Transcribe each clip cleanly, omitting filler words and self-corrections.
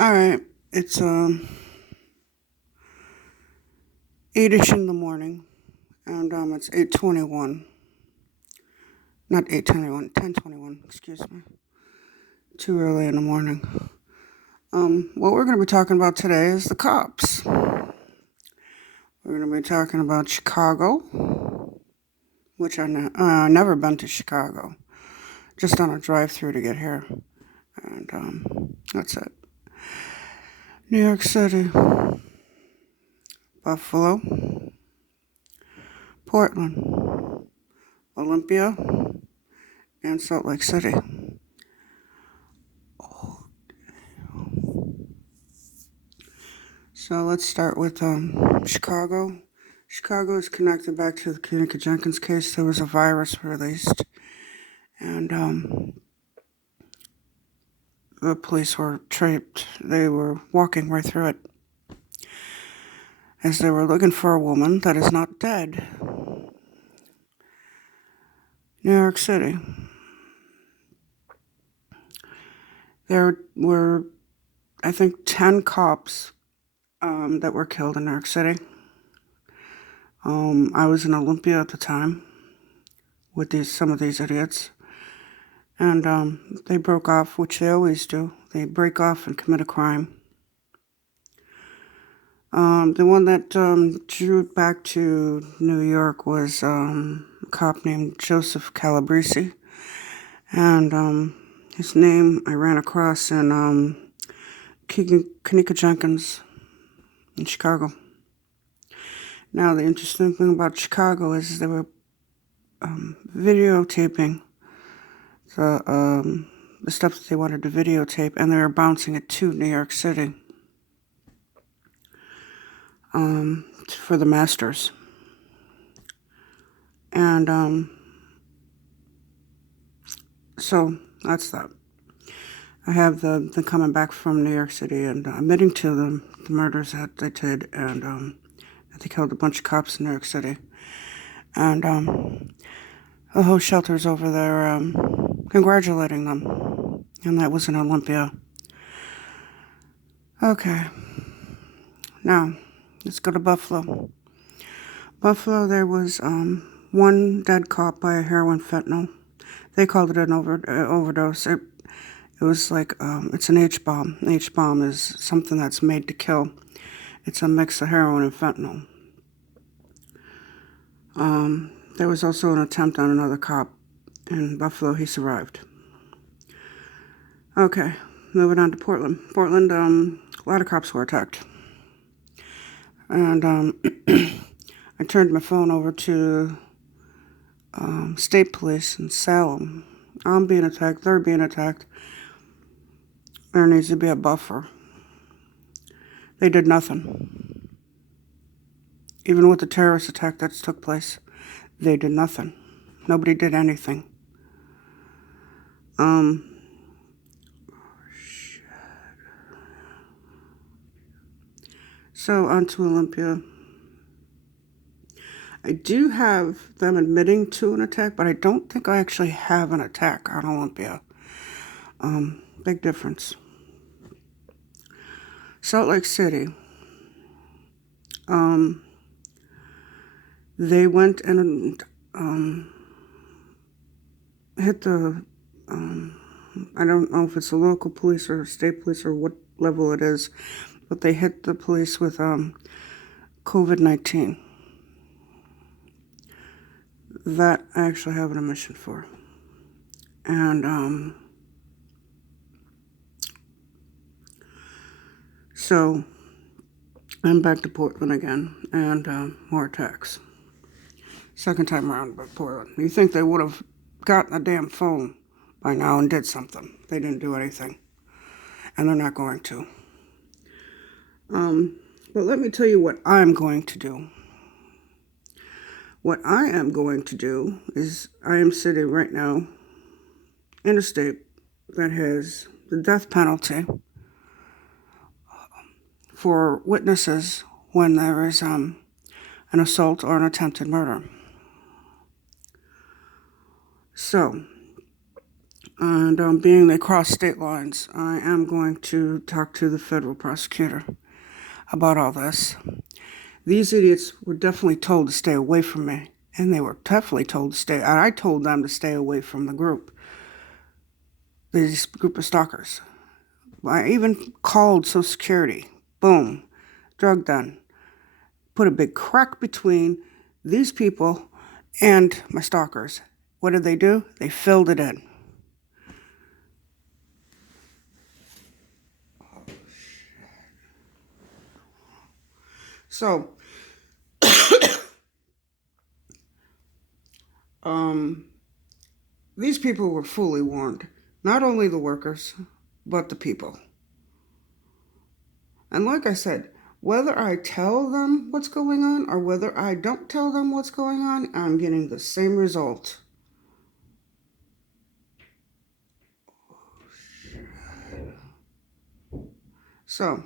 All right, it's 8ish in the morning, and it's 8:21, not 8:21, 10:21. Excuse me. Too early in the morning. What we're gonna be talking about today is the cops. We're gonna be talking about Chicago, which never been to Chicago, just on a drive-through to get here, and that's it. New York City, Buffalo, Portland, Olympia, and Salt Lake City. So let's start with Chicago. Chicago is connected back to the Kenneka Jenkins case. There was a virus released, and the police were trapped. They were walking right through it as they were looking for a woman that is not dead. New York City. There were, I think, 10 cops that were killed in New York City. I was in Olympia at the time with some of these idiots. And they broke off, which they always do. They break off and commit a crime. The one that drew it back to New York was a cop named Joseph Calabrese. And his name I ran across in Kenneka Jenkins in Chicago. Now, the interesting thing about Chicago is they were videotaping the stuff that they wanted to videotape, and they were bouncing it to New York City for the Masters. And so that's that. I have the coming back from New York City and admitting to the murders that they did, and that they killed a bunch of cops in New York City. And the whole shelter's over there congratulating them. And that was in Olympia. Okay. Now, let's go to Buffalo. Buffalo, there was one dead cop by a heroin fentanyl. They called it an overdose. It was like, it's an H-bomb. An H-bomb is something that's made to kill. It's a mix of heroin and fentanyl. There was also an attempt on another cop in Buffalo. He survived. Okay, moving on to Portland. Portland, a lot of cops were attacked. And I turned my phone over to state police in Salem. I'm being attacked. They're being attacked. There needs to be a buffer. They did nothing. Even with the terrorist attack that took place, they did nothing. Nobody did anything. So on to Olympia. I do have them admitting to an attack, but I don't think I actually have an attack on Olympia. Big difference. Salt Lake City. They went and hit the, I don't know if it's the local police or state police or what level it is, but they hit the police with COVID-19. That I actually have an admission for. And so I'm back to Portland again, and more attacks. Second time around by Portland. You think they would have gotten a damn phone by now and did something. They didn't do anything. And they're not going to. But let me tell you what I'm going to do. What I am going to do is I am sitting right now in a state that has the death penalty for witnesses when there is an assault or an attempted murder. So, And being they cross state lines, I am going to talk to the federal prosecutor about all this. These idiots were definitely told to stay away from me. And they were definitely told to stay. I told them to stay away from the group. This group of stalkers. I even called Social Security. Boom. Drug done. Put a big crack between these people and my stalkers. What did they do? They filled it in. So, these people were fully warned. Not only the workers, but the people. And like I said, whether I tell them what's going on or whether I don't tell them what's going on, I'm getting the same result. So,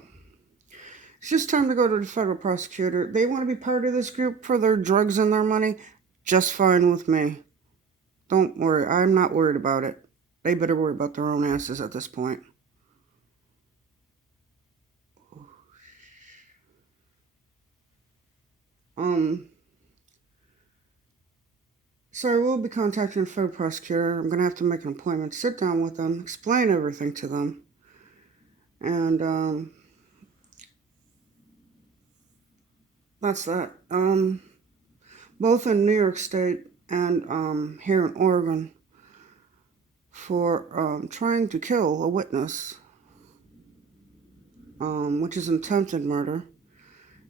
it's just time to go to the federal prosecutor. They want to be part of this group for their drugs and their money. Just fine with me. Don't worry. I'm not worried about it. They better worry about their own asses at this point. So I will be contacting the federal prosecutor. I'm going to have to make an appointment, sit down with them, explain everything to them. And that's that. Both in New York State and here in Oregon for trying to kill a witness, which is attempted murder,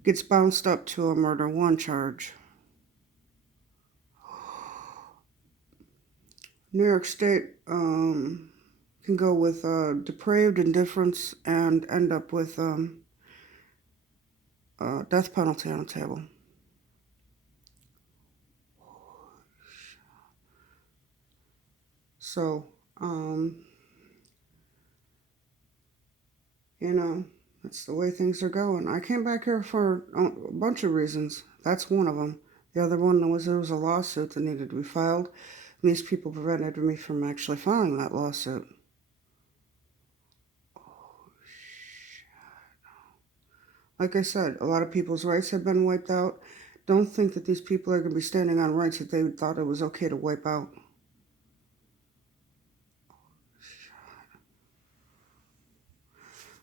gets bounced up to a murder one charge. New York State can go with depraved indifference and end up with death penalty on the table. So, that's the way things are going. I came back here for a bunch of reasons. That's one of them. The other one was there was a lawsuit that needed to be filed. And these people prevented me from actually filing that lawsuit. Like I said, a lot of people's rights have been wiped out. Don't think that these people are going to be standing on rights that they thought it was okay to wipe out.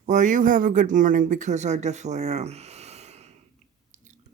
Well, you have a good morning because I definitely am.